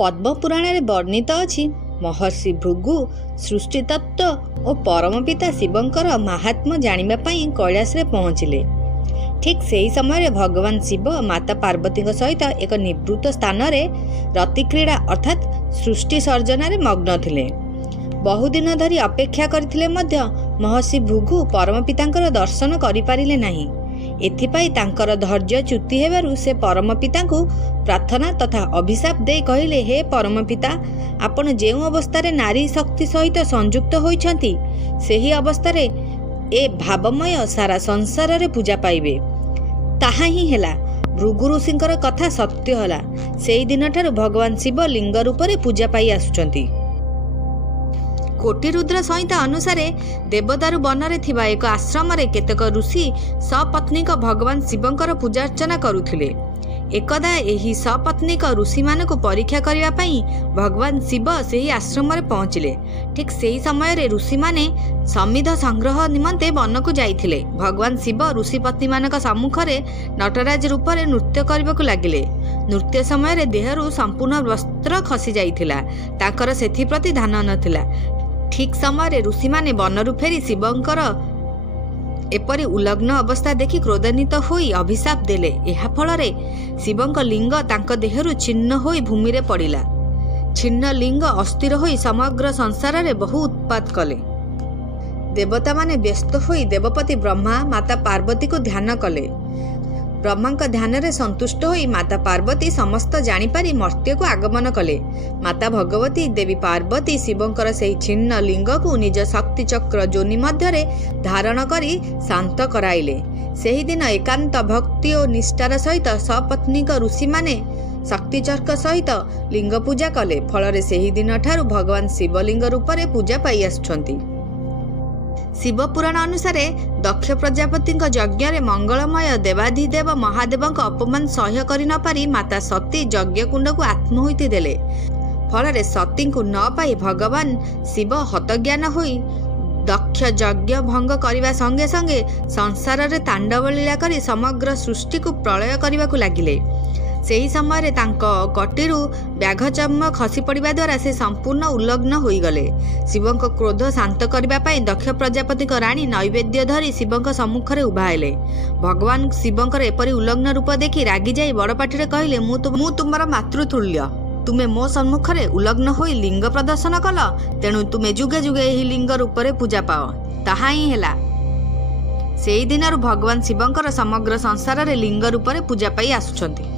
पद्म पुराण में वर्णित अछि महर्षि भृगु सृष्टि तत्व और परमपिता शिवंकर महात्म्य जानिबा पई कैलाश रे पहुँचिले। ठीक सही समय भगवान शिव माता पार्वती सहित एक निवृत्त स्थान में रतिक्रीड़ा अर्थात सृष्टि सर्जन मग्न थिले। बहुदिन धरी अपेक्षा करथिले मध्य महर्षि भृगु परमपितांकर दर्शन करिपारिले नाही। एथिपाई तांकर धैर्य च्युति हेबारु से परमपिता को प्रार्थना तथा अभिशाप दे कहिले, हे परमपिता, आपण जेउ अवस्था नारी शक्ति सहित संयुक्त होइछंती सेही अवस्था ए भावमय सारा संसार रे पूजा पाइबे। ताहा ही हेला। भृगु ऋषिंकर कथा सत्य होला। सेही दिन ठारू भगवान शिव लिंग रूप रे पूजा पाई आसुचंती। कोटिरुद्र संहिता अनुसार देवदारू वन में थिबा एक आश्रम रे केतक ऋषि सपत्नीक भगवान शिवंकर पूजा अर्चना करुथिले। एकदा एही सपत्नीक ऋषि मानक परीक्षा करिया पई भगवान शिव सेही आश्रम रे पहुँचिले। ठीक सेही समय रे ऋषि माने समिध संग्रह निमंते वन को जाइथिले। भगवान शिव ऋषि पत्नी मानक सम्मुख रे नटराज रूप रे नृत्य करबाकू लागिले। नृत्य समय रे देहरु संपूर्ण वस्त्र खसी जाइथिला। ताकर सेथि प्रति ध्यान नथिला। ठीक समय ऋषि माने वनरु फेरी शिवंकर एपरी उलग्न अवस्था देखि क्रोधान्वित होई अभिशाप देले। एहा फलरे शिवंक लिंग तांक देहरु छिन्न होई भूमि रे पड़िला। छिन्न लिंग अस्थिर होई समग्र संसार रे बहु उत्पात कले। देवता माने व्यस्त होई देवपति ब्रह्मा माता पार्वती को ध्यान कले। ब्रह्मांक ध्यान रे संतुष्ट होई माता पार्वती समस्त जानिपारी मर्त्य को आगमन कले। माता भगवती देवी पार्वती शिवंकर सेही छिन्न लिंग को निज शक्ति चक्र जोनि मध्य रे धारण करी शांत कराइले। सेही दिन एकांत भक्ति और निष्ठार सहित सपत्नीक ऋषि माने शक्ति चक्र सहित लिंग पूजा कले। फलरे सेही दिन ठारू भगवान शिवलिंग रूप रे पूजा पाई आसुछंती। शिव पुराण अनुसार दक्ष प्रजापति यज्ञ रे मंगलमय देवाधिदेव महादेव अपमान सह्य करि न पारी माता सती यज्ञ कुंड को आत्महुति देले। फल सती को न पाई भगवान शिव हतज्ञान होई दक्ष यज्ञ भंग करने संगे संगे संसार रे तांडव लीला करी समग्र सृष्टि को प्रलय करने को लगिले। सेही समय कटिरु व्याघ चर्म खसी पड़ा द्वारा से संपूर्ण उल्लग्न होईगले। शिवंक क्रोध शांत करने दक्ष प्रजापति राणी नैवेद्य धरी शिवंक सम्मुख में उभाइले। भगवान शिवंकर एपरी उल्लग्न रूप देखि रागी जाई बड़पाटी कहले, मु तुमर मातृतुल्य, तुमे मो सम्मुख में उल्लग्न होई लिंग प्रदर्शन कल, तेणु तुमे जुगे जुगे एही लिंग रूप में पूजा पाओ। ताहा ही हेला। सेही दिनरु भगवान शिवंकर समग्र संसार रे लिंग रूप में पूजा पाई आसुछंती।